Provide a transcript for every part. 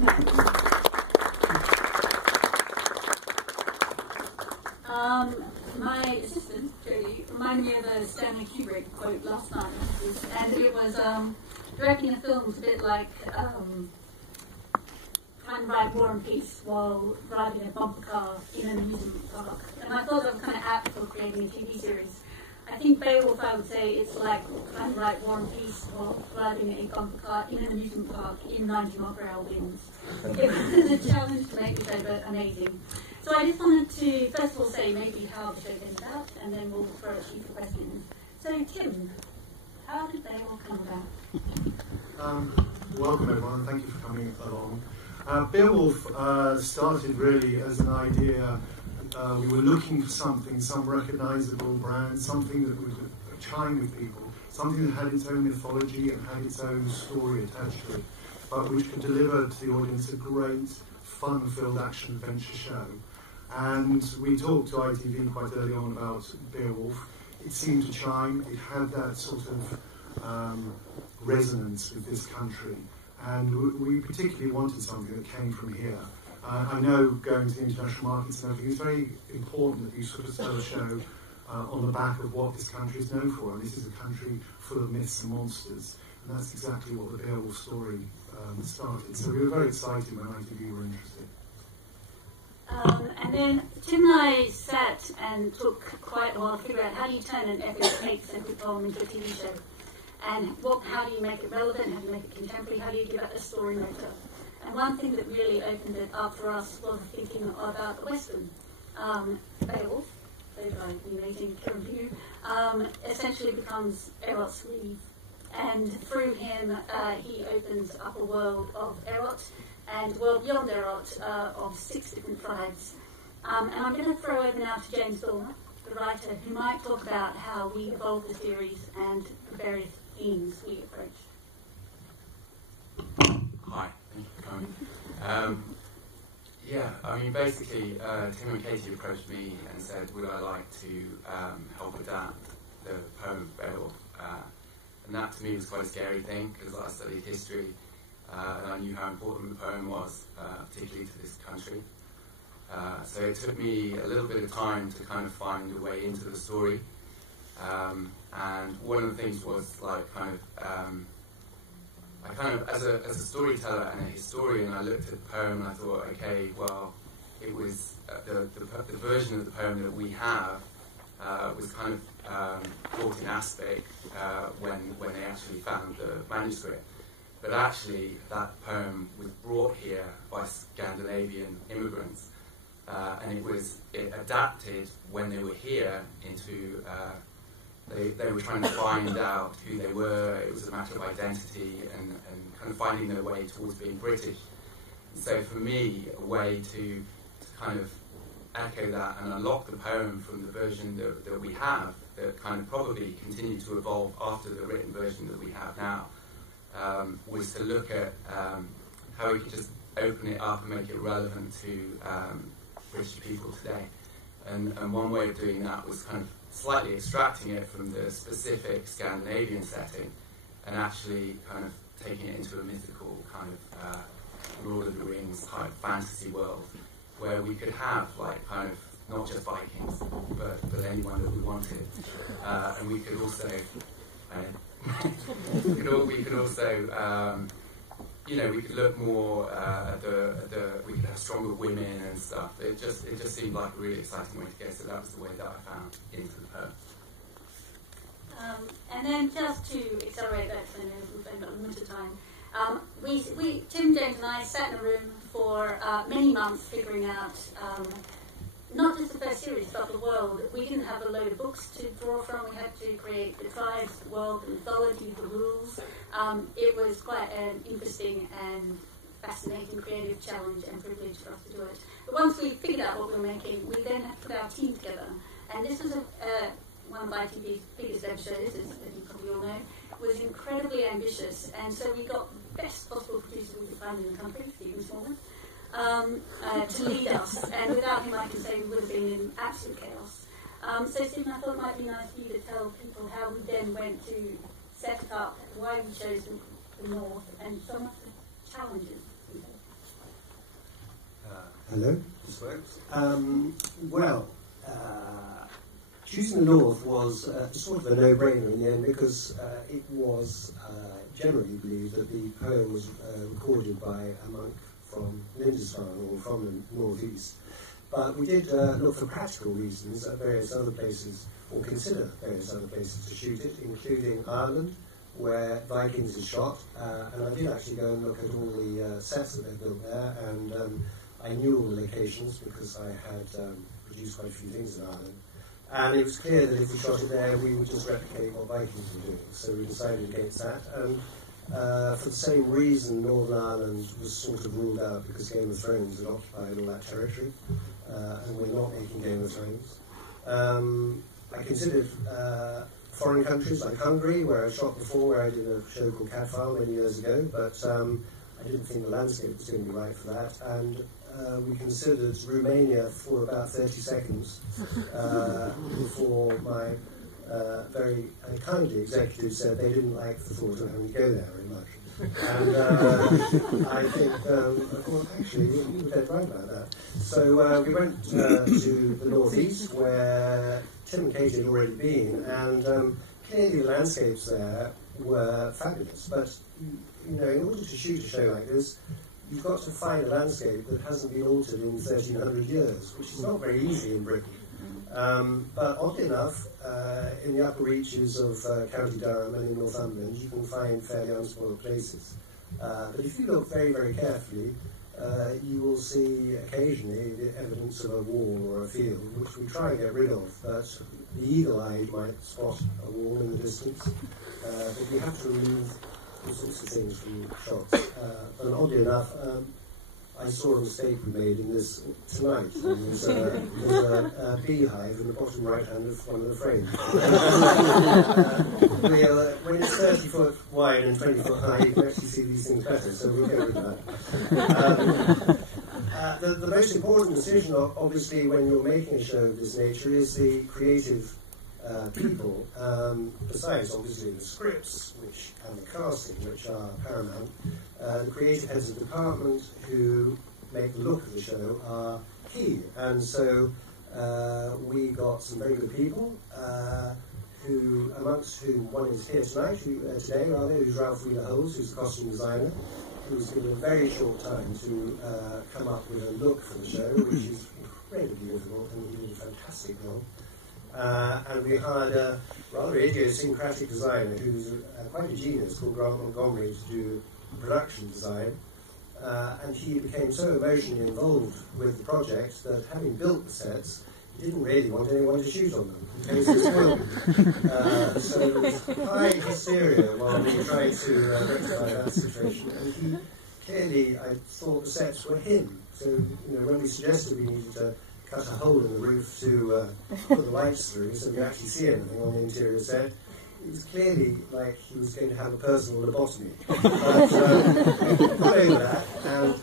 My assistant, Jodie, reminded me of a Stanley Kubrick quote last night, and it was directing a film was a bit like trying to write War and Peace while riding a bumper car in an amusement park. And I thought that was kind of apt for creating a TV series. I think Beowulf, I would say, it's like trying to write War and Peace while riding a bumper car in an amusement park in 90 mile/hour winds. It was a challenge to make the show, but amazing. So I just wanted to, first of all, say maybe how the show came about, and then we'll throw it to you for questions. So, Tim, how did Beowulf come about? Welcome, everyone. Thank you for coming along. Beowulf started really as an idea. We were looking for something, some recognisable brand, something that would chime with people, something that had its own mythology and had its own story attached to it, but which could deliver to the audience a great, fun-filled action-adventure show. And we talked to ITV quite early on about Beowulf. It seemed to chime. It had that sort of resonance with this country. And we particularly wanted something that came from here. I know going to the international markets and everything, it's very important that you sort of sell a show on the back of what this country is known for. And this is a country full of myths and monsters. And that's exactly what the Beowulf story started. So we were very excited when ITV were interested. And then Tim and I sat and took quite a while to figure out how do you turn an epic 8th-century poem into a TV show? And how do you make it relevant? How do you make it contemporary? How do you give it a story motor? And one thing that really opened it up for us was thinking about the Western. Beowulf, played by the amazing Kieran Bew, essentially becomes Erot's Sleeve. And through him, he opens up a world of Erot, and a world beyond Erot of 6 different tribes. And I'm going to throw over now to James Dormer, the writer, who might talk about how we evolved the series and the various themes we approach. Hi, thank you for coming. Yeah, I mean, basically, Tim and Katie approached me and said, would I like to help adapt the poem Beowulf? And that to me was quite a scary thing, because I studied history, and I knew how important the poem was, particularly to this country. So it took me a little bit of time to kind of find a way into the story. And one of the things was like I kind of, as a storyteller and a historian, I looked at the poem and I thought, okay, well, it was the version of the poem that we have was kind of brought in aspect when they actually found the manuscript. But actually, that poem was brought here by Scandinavian immigrants, and it adapted when they were here into. They were trying to find out who they were. It was a matter of identity and kind of finding their way towards being British. And so for me, a way to kind of echo that and unlock the poem from the version that we have, that kind of probably continued to evolve after the written version that we have now, was to look at how we could just open it up and make it relevant to British people today. And one way of doing that was kind of slightly extracting it from the specific Scandinavian setting and actually kind of taking it into a mythical kind of Lord of the Rings type fantasy world where we could have like kind of not just Vikings but anyone that we wanted, and we could also we could also we could look more at we could have stronger women and stuff. It just seemed like a really exciting way to go, so that was the way that I found into the poem. And then just to accelerate that, because I know we've only got limited time, Tim, James and I sat in a room for many months figuring out not just the first series, but the world. We didn't have a load of books to draw from. We had to create the tribes, the world, the mythology, the rules. It was quite an interesting and fascinating creative challenge and privilege for us to do it. But once we figured out what we were making, we then had to put our team together. And this was one of ITV's biggest episodes, as you probably all know, was incredibly ambitious. And so we got the best possible producer we could find in the country, Stephen Smallman, to lead us, and without him I can say we would have been in absolute chaos. So Stephen, I thought it might be nice for you to tell people how we then went to set it up, why we chose the North, and some of the challenges we faced. Hello. This works. Choosing the North was sort of a no-brainer in the end because it was generally believed that the poem was recorded by a monk from Lindisfarne or from the northeast. But we did look for practical reasons at various other places, or consider various other places to shoot it, including Ireland, where Vikings is shot. And I did actually go and look at all the sets that they built there, and I knew all the locations because I had produced quite a few things in Ireland. And it was clear that if we shot it there, we would just replicate what Vikings were doing. So we decided against that. And for the same reason, Northern Ireland was sort of ruled out because Game of Thrones had occupied all that territory. And we're not making Game of Thrones. I considered foreign countries like Hungary, where I shot before, where I did a show called Catfile many years ago, but I didn't think the landscape was going to be right for that. And we considered Romania for about 30 seconds before my very kindly executive said they didn't like the thought of having to go there very much. And I think, well, actually, you were dead right about that. So we went to the northeast, where Tim and Katie had already been, and clearly the landscapes there were fabulous. But, you know, in order to shoot a show like this, you've got to find a landscape that hasn't been altered in 1,300 years, which is not very easy in Britain. But oddly enough, in the upper reaches of County Durham and in Northumberland, you can find fairly unspoiled places. But if you look very, very carefully, you will see occasionally the evidence of a wall or a field, which we try and get rid of. But the eagle-eye might spot a wall in the distance. But you have to remove all sorts of things from shots. And oddly enough, I saw a mistake we made in this tonight. There's a beehive in the bottom right hand of one of the frames. When it's 30 foot wide and 20 foot high, you can actually see these things better, so we'll get rid of that. The most important decision, obviously, when you're making a show of this nature is the creative people, besides obviously the scripts and the casting, which are paramount. The creative heads of department who make the look of the show are key. And so we got some very good people, who, amongst whom one is here tonight, today rather, who's Ralph Wheeler-Holes, who's the costume designer, who's given a very short time to come up with a look for the show, which is incredibly difficult, and he did a fantastic job. And we hired a rather idiosyncratic designer who's quite a genius called Grant Montgomery to do production design. And he became so emotionally involved with the project that, having built the sets, he didn't really want anyone to shoot on them in case it was filmed. So there was high hysteria while we tried to rectify that situation. And he clearly, I thought the sets were him. So, you know, when we suggested we needed to cut a hole in the roof to put the lights through so we actually see anything on the interior set, it was clearly like he was going to have a personal lobotomy. But got over that, and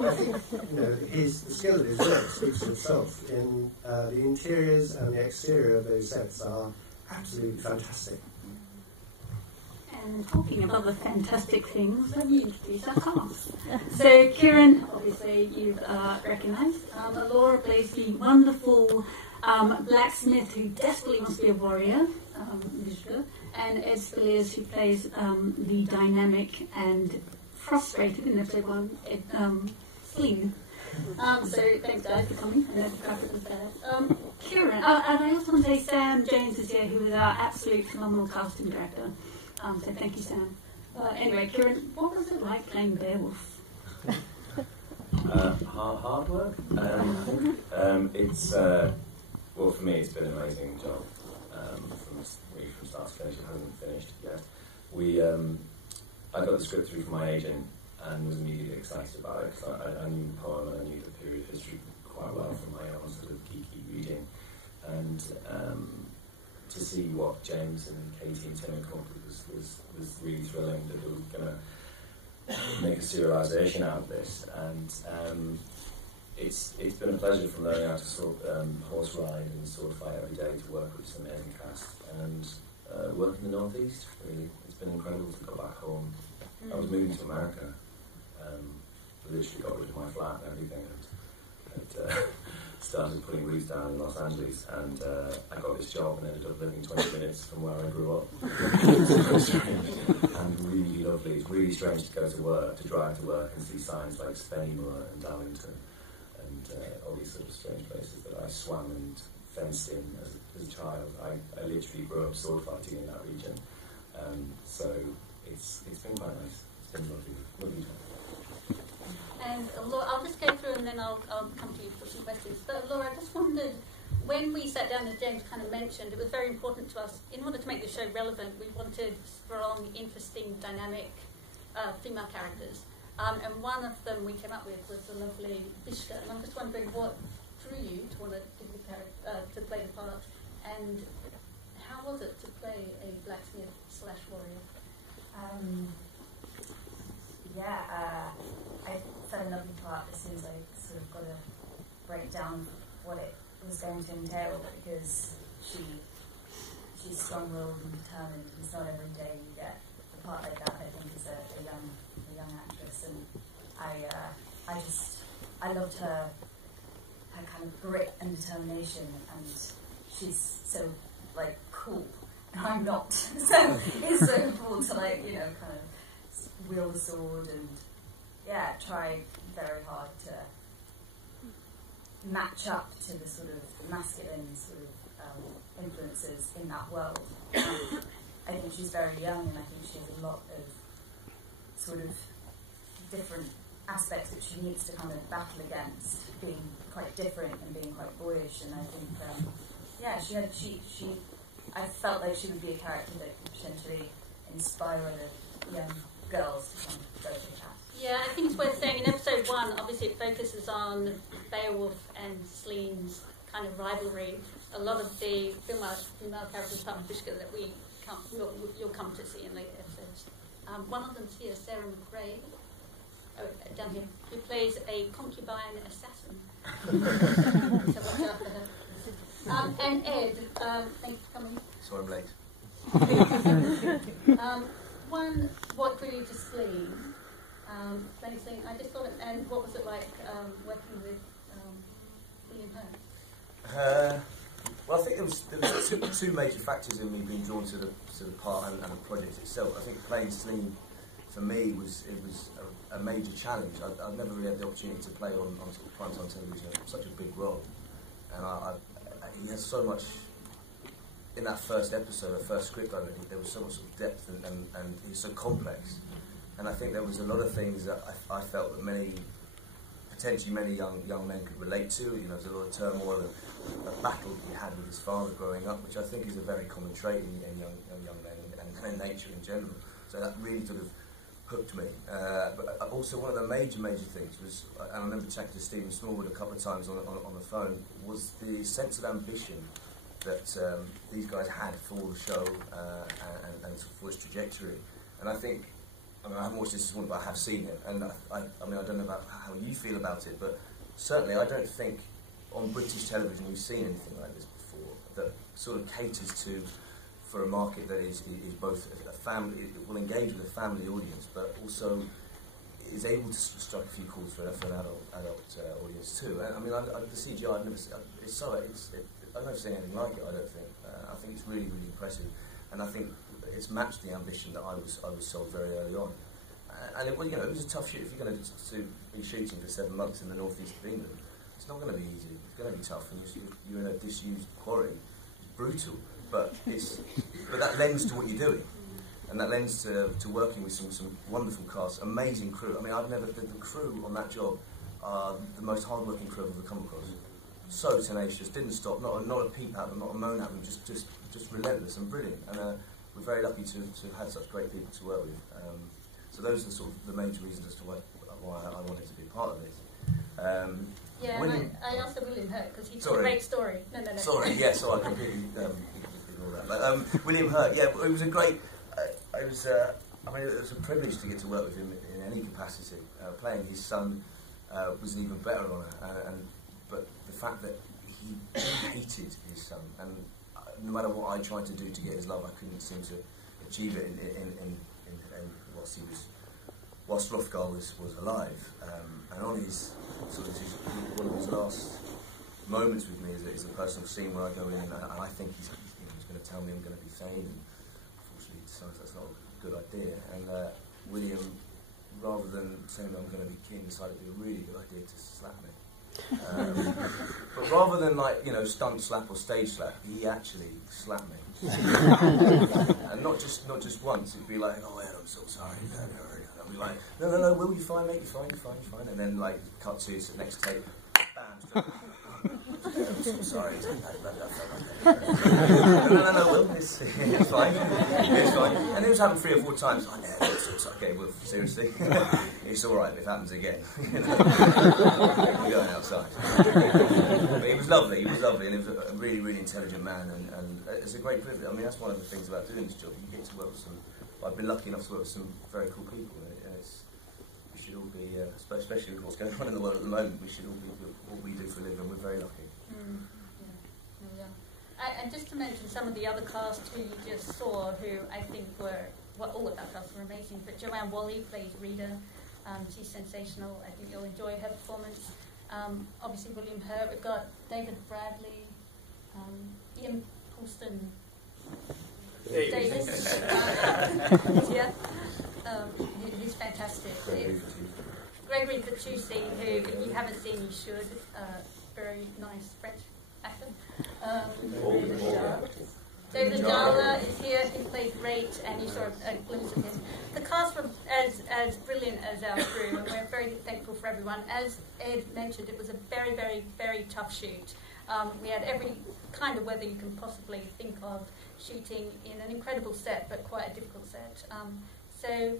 I think, you know, the skill of his work speaks for itself. In the interiors and the exterior of those sets are absolutely fantastic. And talking about the fantastic things, let me introduce our cast. So Kieran, obviously you've recognised. Ellora plays the wonderful blacksmith who desperately wants to be a warrior, Vishka, and Ed Speleers, who plays the dynamic and frustrated in episode 1, Slean. So thanks guys for coming. I know the traffic was bad. Kieran, and I also want to say Sam Jones is here, who is our absolute phenomenal casting director. So thank you, Sam. Anyway, Kieran, what was it like playing Beowulf? Hard work. It's well, for me, it's been an amazing job from start to finish. It hasn't finished yet. I got the script through from my agent and was immediately excited about it because I knew the poem and I knew the period history quite well from my own sort of geeky reading, and to see what James and Katie and Tim had come up with was really thrilling, that they were going to make a serialisation out of this. And it's been a pleasure from learning how to horse ride and sword fight every day to work with some amazing cast and work in the northeast. Really, it's been incredible to go back home. I was moving to America, literally got rid of my flat and everything, and had started putting roots down in Los Angeles, and I got this job and ended up living 20 minutes from where I grew up. It's so strange and really lovely. It's really strange to go to work, to drive to work and see signs like Spennymoor and Darlington and all these sort of strange places that I swam and fenced in as a child. I literally grew up sword fighting in that region, so it's been quite nice. It's been lovely time. And Laura, I'll just go through and then I'll come to you for some questions. But Laura, I just wondered, when we sat down, as James kind of mentioned, it was very important to us, in order to make the show relevant, we wanted strong, interesting, dynamic female characters. And one of them we came up with was the lovely Vishka. And I'm just wondering what drew you to want to give to play the part, and how was it to play a blacksmith/warrior? I fell in love with the part as soon as I sort of got to break down what it was going to entail, because she's strong-willed and determined, and it's not every day you get a part like that. I think as a young actress, and I loved her kind of grit and determination, and she's so like cool, and I'm not. So it's so cool to kind of wield the sword and try very hard to match up to the sort of masculine sort of influences in that world. I think she's very young, and I think she has a lot of sort of different aspects that she needs to kind of battle against, being quite different and being quite boyish. And I think, I felt like she would be a character that could potentially inspire other young girls to kind of go for that. Yeah, I think it's worth saying in episode 1, obviously it focuses on Beowulf and Slean's kind of rivalry. A lot of the female characters, apart from Vishka, that you'll come to see in later episodes. One of them's here, Sarah McRae, down here, who plays a concubine assassin. So watch out for her. And Ed, thanks for coming. Sorry I'm late. What drew you to Slean? I just thought, and what was it like working with William Hurt? Well, I think there was two major factors in me being drawn to the part and the project itself. I think playing Slean for me was a major challenge. I've never really had the opportunity to play on sort of primetime television such a big role, and he has so much in that first episode, the first script I read. There was so much sort of depth and he's so complex. And I think there was a lot of things that I felt that potentially many young men could relate to. You know, there's a lot of turmoil and a battle he had with his father growing up, which I think is a very common trait in young men and in nature in general. So that really sort of hooked me. But also one of the major things was, and I remember chatting to Stephen Smallwood a couple of times on the phone, was the sense of ambition that these guys had for the show and for its trajectory. And I think, I haven't watched this one, but I have seen it, and I don't know about how you feel about it, but certainly I don't think on British television we've seen anything like this before, that sort of caters for a market that is both a family, it will engage with a family audience, but also is able to strike a few chords for an adult audience too. And the CGI I've never seen, I've never seen anything like it. I don't think. I think it's really impressive, and I think it's matched the ambition that I was sold very early on. And it was a tough shoot. If you're going to be shooting for 7 months in the northeast of England, it's not going to be easy. It's going to be tough, and you're in a disused quarry. It's brutal, but that lends to what you're doing, and that lends to working with some wonderful cast, amazing crew. The crew on that job are the most hard-working crew I've ever come across. So tenacious, didn't stop, not a peep at them, not a moan at them, just relentless and brilliant. And we're very lucky to have had such great people to work with. So those are sort of the major reasons as to why I wanted to be part of this. I asked William Hurt because he's a great story. No. Sorry, I completely ignore that. But, William Hurt, yeah, it was a great. It was a privilege to get to work with him in any capacity. Playing his son was an even better honour, but the fact that he hated his son, and no matter what I tried to do to get his love, I couldn't seem to achieve it in whilst he was whilst Hrothgar was alive, and on his one of his last moments with me is a personal scene where I go in and I think he's going to tell me I'm going to be sane, and unfortunately he decides that's not a good idea, and William, rather than saying I'm going to be king, decided it would be a really good idea to slap me. But rather than stunt slap or stage slap, he actually slapped me. And not just once. It'd be like, oh Ed, I'm so sorry. I'd be like, no, Will, you're fine, mate, you're fine. And then cut to the next tape, bam. I'm so sorry. No, Will, it's fine. It's fine. And it was happened 3 or 4 times. Like, yeah, it's okay, Will, seriously. It's alright if it happens again. We're going outside. But he was lovely, and he was a really, really intelligent man, and it's a great privilege. I mean, that's one of the things about doing this job. You get to work with some, I've been lucky enough to work with some very cool people, and we should all be, especially with what's going on in the world at the moment, we should all be what we do for a living. We're very lucky. And just to mention some of the other cast who you just saw, who I think all of that cast were amazing, but Joanne Wally plays Rita. She's sensational. I think you'll enjoy her performance. Obviously William Hurt. We've got David Bradley, Ian Paulston Davis. He's fantastic. Gregory Petrucci, who if you haven't seen, you should. Very nice French actor. David Ajala is here, he plays Rate, and you saw a glimpse of him. The cast were as brilliant as our crew, and we're very thankful for everyone. As Ed mentioned, it was a very, very, very tough shoot. We had every kind of weather you can possibly think of, shooting in an incredible set, but quite a difficult set. So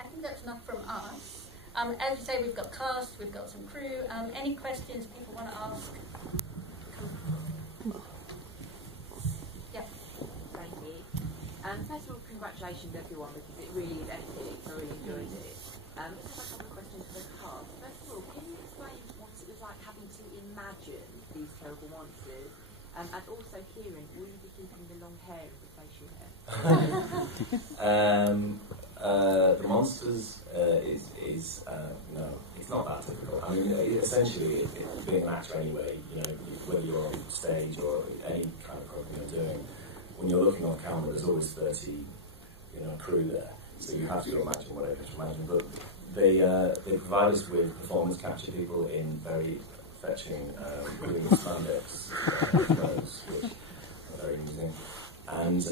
I think that's enough from us. As we say, we've got cast, we've got some crew. Any questions people want to ask? Yeah. Thank you. First of all, congratulations everyone, because it really is epic. I really enjoyed it. I just have a couple of questions for the cast. First of all, can you explain what it was like having to imagine these terrible monsters? And also, Kieran, will you be keeping the long hair and the facial hair? The monsters no, it's not that difficult. I mean, essentially, being an actor anyway, whether you're on stage or any kind of program you're doing, when you're looking on camera, there's always 30, crew there. So you have to imagine whatever you imagine. But they provide us with performance capture people in very fetching green spandex clothes, which are very amusing. And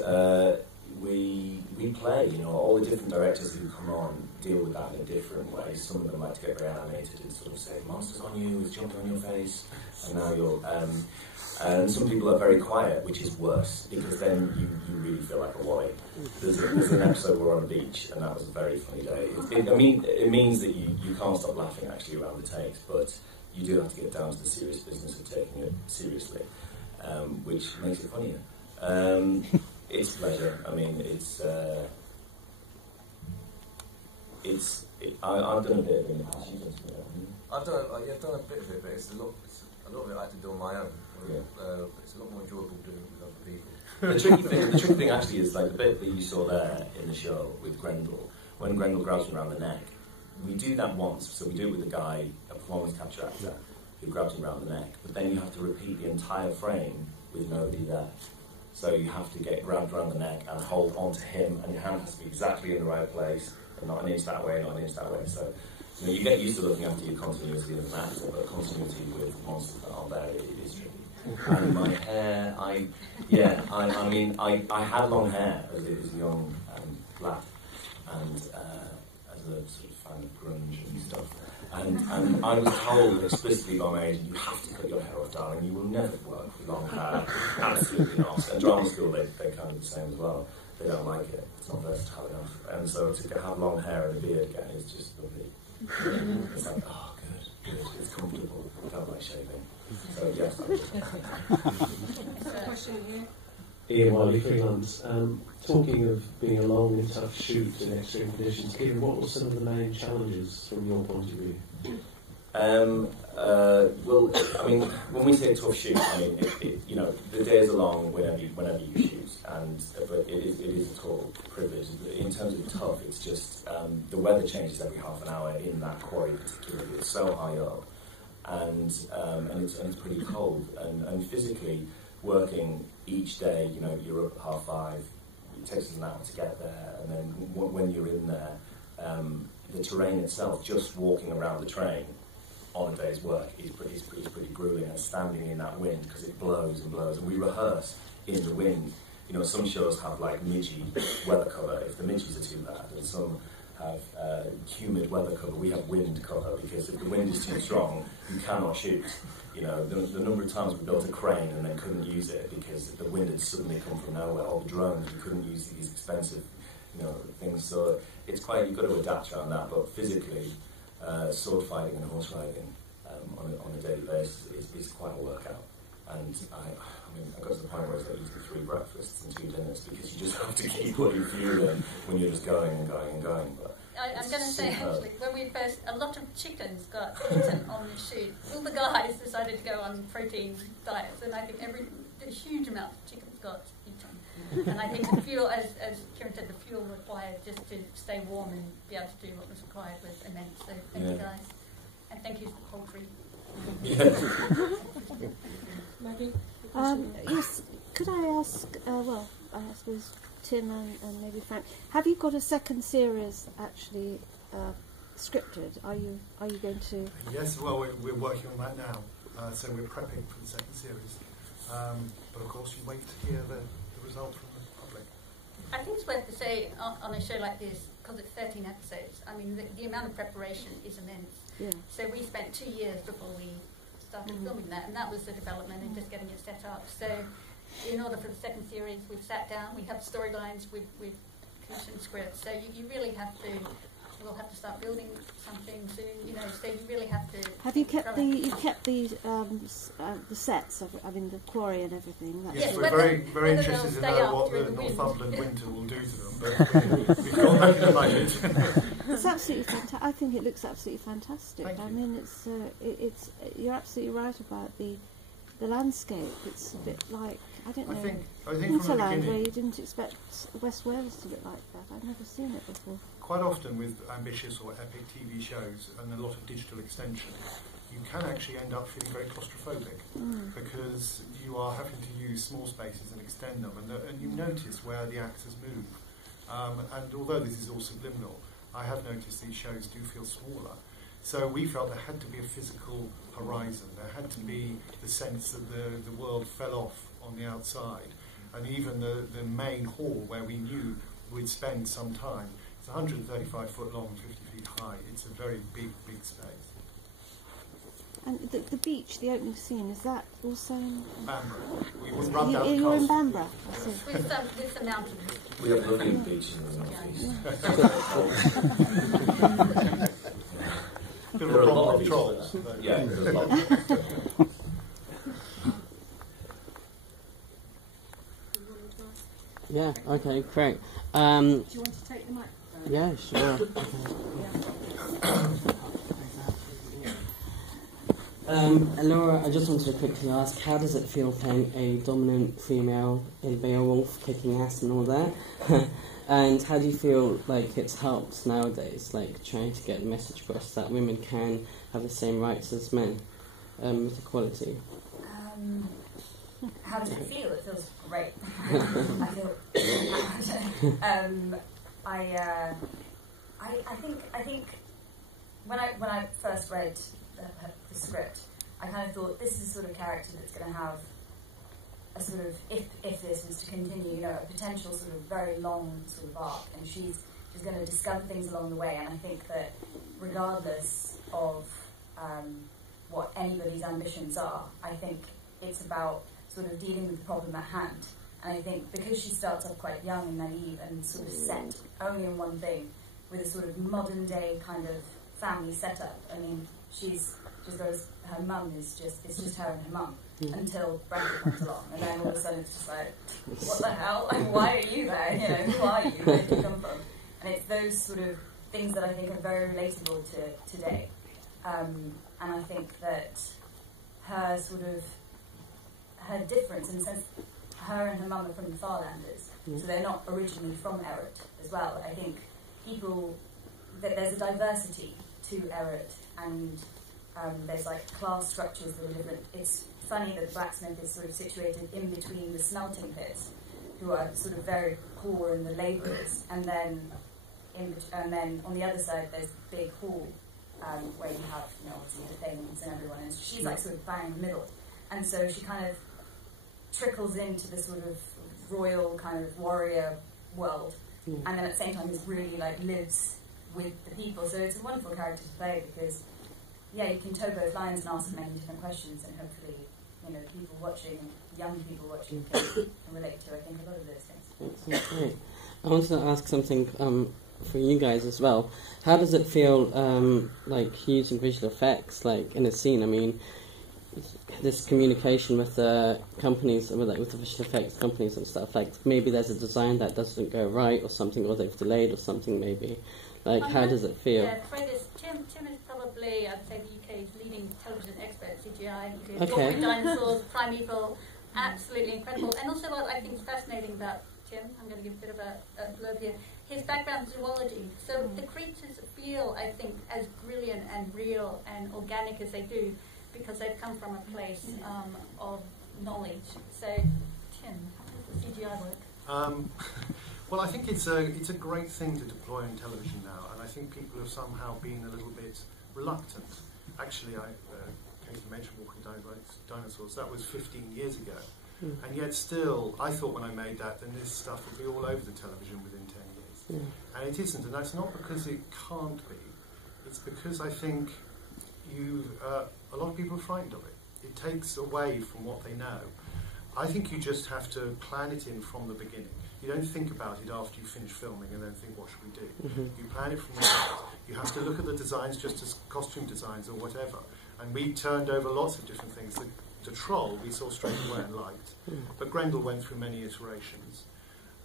we play, all the different directors who come on deal with that in a different way. Some of them like to get very animated and sort of say, monsters on you, it's jumping on your face, and now you're... and some people are very quiet, which is worse, because then you really feel like a wally. There's an episode where we're on a beach, and that was a very funny day. It means that you can't stop laughing actually around the takes, but you do have to get down to the serious business of taking it seriously, which makes it funnier. It's a pleasure. I mean, I've done a bit of it in the past. I've done a bit of it, but it's a lot of it I have to do on my own. Yeah. It's a lot more enjoyable doing it with other people. The tricky thing actually is like the bit that you saw there in the show with Grendel. When Grendel grabs him around the neck, we do that once. So we do it with a guy, a performance capture actor, who grabs him around the neck. But then you have to repeat the entire frame with nobody there. So you have to get grabbed around the neck and hold onto him, and your hand has to be exactly in the right place, and not an inch that way, not an inch that way. So you get used to looking after your continuity as an actor, but continuity with monsters that aren't there is tricky. And my hair, I had long hair as a young lad, and as a sort of fan of grunge and stuff. And I was told explicitly by my agent, you have to cut your hair off, darling, you will never work with long hair. Absolutely not. And drama school, they're kind of the same as well. They don't like it. It's not versatile enough. And so to have long hair and a beard again is just lovely. It's like, oh, good. It's comfortable. I don't like shaving. So, yes. Question here. Ian Wiley, Freelance. Talking of being a long and tough shoot in extreme conditions, Kieran, what were some of the main challenges from your point of view? Well, I mean, when we say tough shoot, I mean, you know, the days are long whenever you shoot, but it is a total privilege. In terms of tough, it's just the weather changes every half an hour in that quarry, particularly. It's so high up, and it's pretty cold, and physically working each day. You know, you're up at 5:30. It takes us an hour to get there, and then when you're in there, the terrain itself, just walking around the train on a day's work is pretty grueling, and standing in that wind because it blows and blows, and we rehearse in the wind. You know, some shows have like midgy weather cover if the midgies are too bad, and some have humid weather cover. We have wind cover because if the wind is too strong, you cannot shoot. You know, the number of times we built a crane and then couldn't use it because the wind had suddenly come from nowhere. All the drones, you couldn't use these expensive, you know, things. So it's quite, you've got to adapt around that. But physically, sword fighting and horse riding on a daily basis is quite a workout. And I mean, I got to the point where it's like eating 3 breakfasts and 2 dinners because you just have to keep putting fuel in when you're just going and going and going. But I'm going to say, actually, when we first, a lot of chickens got eaten on the shoot. All the guys decided to go on protein diets, and I think a huge amount of chickens got eaten. And I think the fuel, as Kieran said, the fuel required just to stay warm and be able to do what was required was immense. So thank you guys. And thank you to the poultry. Maggie? Yes, could I ask, well, I suppose Tim and maybe Frank, have you got a second series actually scripted? Are you going to? Yes, well, we're working on that now, so we're prepping for the second series. But of course, you wait to hear the result from the public. I think it's worth to say on a show like this, because it's 13 episodes, I mean, the amount of preparation is immense. Yeah. So we spent 2 years before we started filming that, and that was the development and just getting it set up. So in order for the second series, we've sat down, we have storylines, we've commissioned scripts, so you really have to, we'll have to start building something soon, you know, so you really have to... Have you kept the sets, I mean the quarry and everything? That's yes, we're very interested to know what the Northumberland winter will do to them, but we've gone back in the budget. It's absolutely fantastic. I think it looks absolutely fantastic. Thank you. I mean, it's you're absolutely right about the landscape. It's a bit like, I don't know, I think Hinterland, where you didn't expect West Wales to look like that. I've never seen it before. Quite often with ambitious or epic TV shows and a lot of digital extension, you can actually end up feeling very claustrophobic because you are having to use small spaces and extend them, and you notice where the actors move. And although this is all subliminal, I have noticed these shows do feel smaller. So we felt there had to be a physical horizon. There had to be the sense that the world fell off on the outside. And even the main hall where we knew we'd spend some time, it's 135 foot long, 50 feet high. It's a very big, big space. And the beach, the opening scene, is that also in... Bamborough. We rubbed out the You're in castle. Bamborough, I see. With some mountains. we have lovely beaches in the northeast. Bit of There a are a lot problem of with trolls. But Yeah, there's a lot. Yeah, okay, great. Do you want to take the microphone? Yeah, sure. Ellora, I just wanted to quickly ask, how does it feel playing a dominant female in Beowulf, kicking ass and all that? And how do you feel like it's helped nowadays, like trying to get the message across that women can have the same rights as men, with equality? How does it feel? It feels great. I feel. I think when I first read the script, I kind of thought this is the sort of character that's going to have a sort of, if this was to continue, you know, a potential sort of very long sort of arc, and she's going to discover things along the way. And I think that regardless of what anybody's ambitions are, I think it's about sort of dealing with the problem at hand. And I think because she starts off quite young and naive and sort of set only in one thing, with a sort of modern day kind of family setup. I mean, she's just goes, her mum is just, it's just her and her mum until Bradley comes along, and then all of a sudden it's just like, what the hell? Like, why are you there? You know, who are you? Where did you come from? And it's those sort of things that I think are very relatable to today. and I think that her difference in the sense, her and her mum are from the Farlanders, so they're not originally from Errett as well. I think that there's a diversity to Errett, and there's like class structures that are different. It's funny that the blacksmith is sort of situated in between the smelting pits, who are sort of very poor and the labourers, and then on the other side there's the big hall where you have, obviously the things and everyone, and she's like sort of bang in the middle, and so she kind of trickles into the sort of royal kind of warrior world, and then at the same time is really like lives with the people. So it's a wonderful character to play because, yeah, you can toe both lines and ask many different questions, and hopefully, people watching, young people watching, can relate to, I think, a lot of those things. That's great. I wanted to ask something for you guys as well. How does it feel, like using visual effects, like in a scene? I mean, this communication with the companies, with the visual effects companies and stuff. Like maybe there's a design that doesn't go right, or something, or they've delayed, or something. Maybe, like how does it feel? Yeah, Fred is Tim is probably, I'd say, the UK's leading television expert, CGI. He did Talking Dinosaurs, Primeval, absolutely incredible. And also what I think is fascinating about Tim, I'm going to give a bit of a blurb here, his background is zoology. So the creatures feel, I think, as brilliant and real and organic as they do, because they've come from a place of knowledge. So, Tim, how does the CGI work? Well, I think it's a great thing to deploy in television now, and I think people have somehow been a little bit reluctant. Actually, Katie mentioned Walking Dinosaurs, that was 15 years ago, and yet still, I thought when I made that, then this stuff would be all over the television within 10 years. And it isn't, and that's not because it can't be, it's because I think a lot of people are frightened of it. It takes away from what they know. I think you just have to plan it in from the beginning. You don't think about it after you finish filming and then think, what should we do? You plan it from the start. You have to look at the designs just as costume designs or whatever. And we turned over lots of different things. The Troll we saw straight away and liked. But Grendel went through many iterations.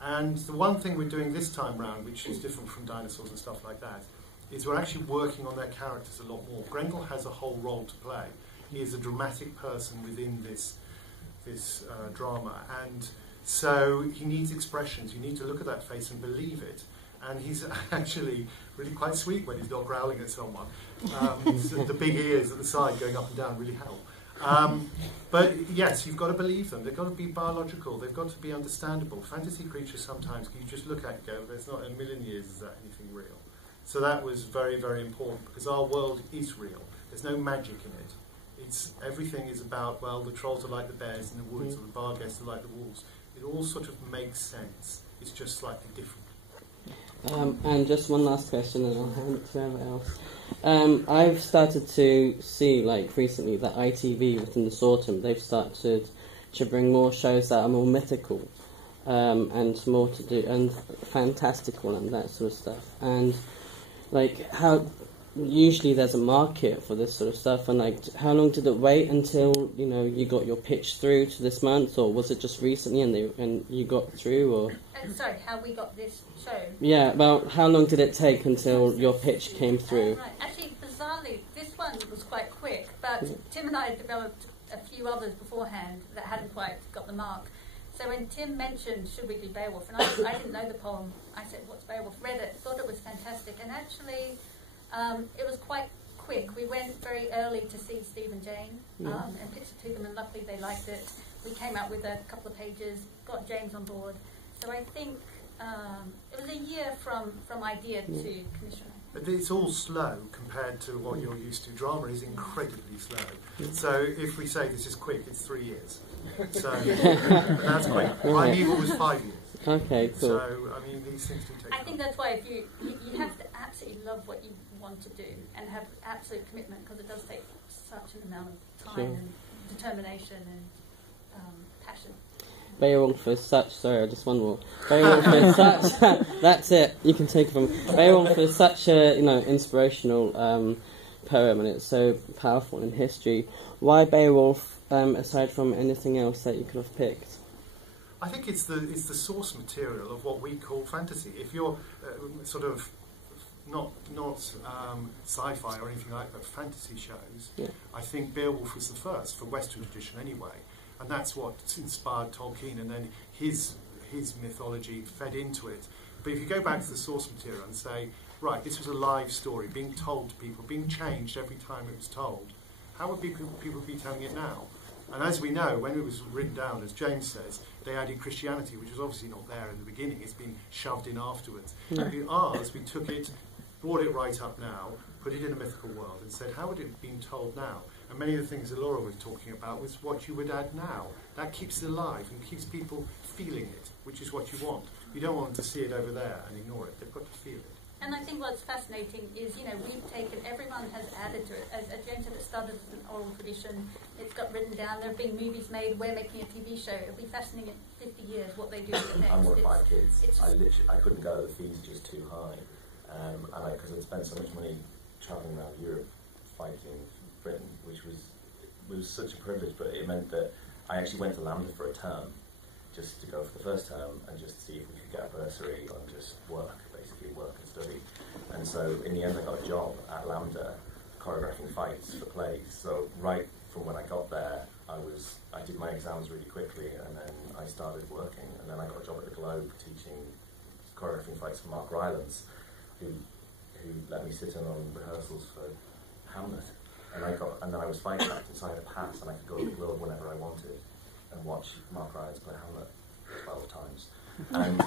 And the one thing we're doing this time round, which is different from dinosaurs and stuff like that, is we're actually working on their characters a lot more. Grendel has a whole role to play. He is a dramatic person within this drama, and so he needs expressions. You need to look at that face and believe it. And he's actually really quite sweet when he's not growling at someone. The big ears at the side going up and down really help. But yes, you've got to believe them. They've got to be biological. They've got to be understandable. Fantasy creatures sometimes you just look at and go, there's not in a million years is that anything real. So that was very, very important because our world is real. There's no magic in it. Everything is about, well, the trolls are like the bears in the woods, or the Barghest are like the wolves. It all sort of makes sense. It's just slightly different. And just one last question, and I'll hand it to whoever else. I've started to see, like recently, that ITV within this autumn, they've started to bring more shows that are more mythical, and more to do, and fantastical and that sort of stuff. And like how usually there's a market for this sort of stuff, and like how long did it wait until you got your pitch through to this month, or was it just recently and you got through, or sorry, how we got this show? Yeah, well, how long did it take until your pitch came through? Right. Actually, bizarrely, this one was quite quick, but Tim and I had developed a few others beforehand that hadn't quite got the mark. So when Tim mentioned, should we do Beowulf, and I didn't know the poem, I said, what's Beowulf? Read it, thought it was fantastic, and actually it was quite quick. We went very early to see Steve and Jane and pitched it to them, and luckily they liked it. We came out with a couple of pages, got James on board. So I think it was a year from idea to commissioning. But it's all slow compared to what you're used to. Drama is incredibly slow. So if we say this is quick, it's 3 years. So that's quick. Primeval was 5 years. Okay, cool. So, I mean, these things do take time. I think that's why if you have to absolutely love what you want to do and have absolute commitment, because it does take such an amount of time and determination and passion. Beowulf is such, sorry, just one more. Beowulf is such, that's it, you can take it from. Beowulf is such a, inspirational poem, and it's so powerful in history. Why Beowulf, aside from anything else that you could have picked? I think it's the source material of what we call fantasy. If you're sort of not sci-fi or anything like that, but fantasy shows. Yeah. I think Beowulf was the first for Western tradition anyway, and that's what inspired Tolkien, and then his mythology fed into it. But if you go back to the source material and say, right, this was a live story being told to people, being changed every time it was told, how would people be telling it now? And as we know, when it was written down, as James says, they added Christianity, which was obviously not there in the beginning. It's been shoved in afterwards. In ours, we took it, brought it right up now, put it in a mythical world, and said, how would it have been told now? And many of the things Ellora was talking about was what you would add now. That keeps it alive and keeps people feeling it, which is what you want. You don't want them to see it over there and ignore it. They've got to feel it. And I think what's fascinating is, we've taken, everyone has added to it. As James said, it started as an oral tradition. It's got written down. There have been movies made. We're making a TV show. It'll be fascinating in 50 years what they do with it next. I'm one of 5 kids. I couldn't go. The fees are just too high. And because I'd spent so much money travelling around Europe fighting Britain, which was such a privilege, but it meant that I actually went to Lambda for a term, just to go for the first term and just see if we could get a bursary on just work and study. And so in the end I got a job at Lambda choreographing fights for plays. So right from when I got there, I did my exams really quickly, and then I started working, and then I got a job at the Globe teaching choreographing fights for Mark Rylance, who let me sit in on rehearsals for Hamlet. And then I was fight captain, so I had a pass and I could go to the Globe whenever I wanted and watch Mark Rylance play Hamlet 12 times. And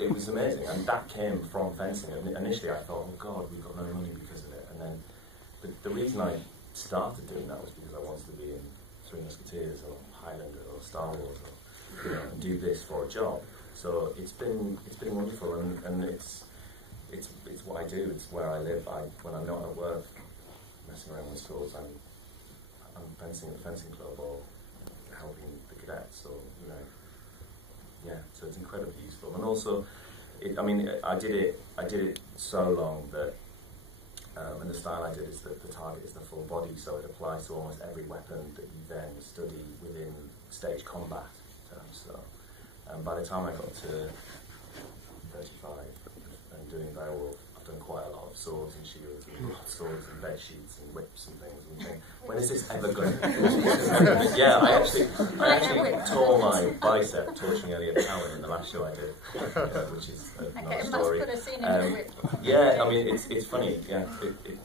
it was amazing, and that came from fencing. And initially I thought, oh God, we've got no money because of it. And then the reason I started doing that was because I wanted to be in Three Musketeers or Highlander or Star Wars, or and do this for a job. So it's been wonderful, and it's what I do. It's where I live. When I'm not at work messing around with schools, I'm fencing at the fencing club or helping the cadets, or so it's incredibly useful. And also, I did it so long that, and the style I did is that the target is the full body, so it applies to almost every weapon that you then study within stage combat terms. So, by the time I got to 35 and doing Beowulf, I've done quite a lot of swords and shields and broadswords and bed sheets and whips and things. And think, when is this ever going to Yeah, I actually tore my bicep torching Elliot Cowan in the last show I did, which is another story. Must put a scene into a whip. Yeah, it's funny. Yeah,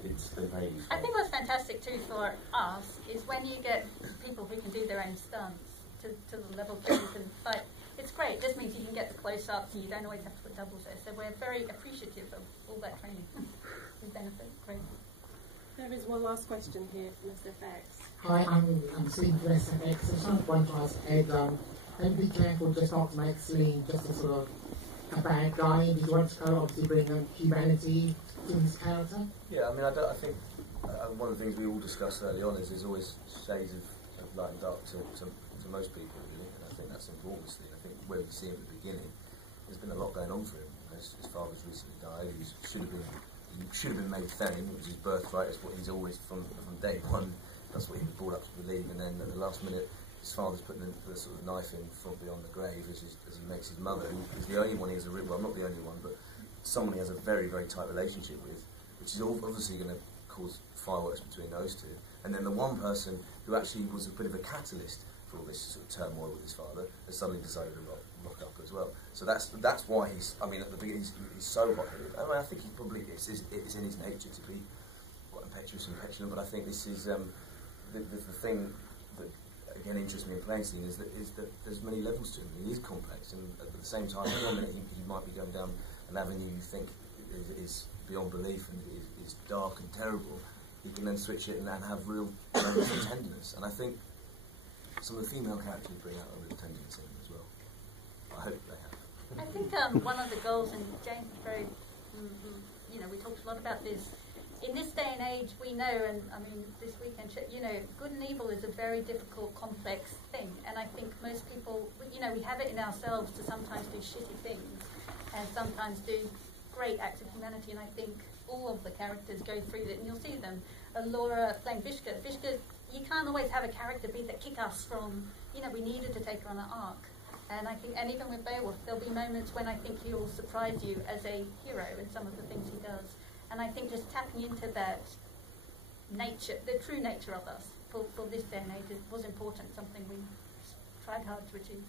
it's very useful. I think what's fantastic too for us is when you get people who can do their own stunts to the level that you can fight. It's great. This means you can get the close-ups and you don't always have to put doubles there. So we're very appreciative of all that training. We benefit greatly. There is one last question here from SFX. Hi, I'm Slean from SFX. I just wanted to ask Ed, maybe be careful just not to make Slean just a sort of a bad guy, because you want to obviously bring humanity to his character. Yeah, I think one of the things we all discussed early on is there's always shades of light and dark to most people, really, and I think that's important. I think where we see him at the beginning, there's been a lot going on for him. His father's recently died. He should have been made Thane, which is his birthright. It's what he's always from day one. That's what he was brought up to believe. And then at the last minute, his father's putting the sort of knife in from beyond the grave, as he makes his mother, who is the only one he has not the only one, but someone he has a very, very tight relationship with, which is obviously going to cause fireworks between those two. And then the one person who actually was a bit of a catalyst for all this sort of turmoil with his father has suddenly decided to rock up as well. So that's why he's. At the beginning he's so hot-headed. I think he probably it's in his nature to be quite impetuous and petulant. But I think this is the thing that again interests me in playing Slean is that there's many levels to him. He is complex, and at the same time, one minute he might be going down an avenue you think is beyond belief and is dark and terrible. He can then switch it and have real moments of tenderness. And I think some of the female characters bring out a real tenderness in them as well. I hope they have. I think one of the goals, and James was very, we talked a lot about this. In this day and age, we know, and this weekend, good and evil is a very difficult, complex thing. And I think most people, we have it in ourselves to sometimes do shitty things and sometimes do great acts of humanity. And I think all of the characters go through that, and you'll see them. Ellora playing Vishka. Vishka, you can't always have a character be that kick-ass from, we needed to take her on an arc. And I think, and even with Beowulf, there'll be moments when I think he will surprise you as a hero in some of the things he does. And I think just tapping into that nature, the true nature of us, for this day and age, was important, something we tried hard to achieve.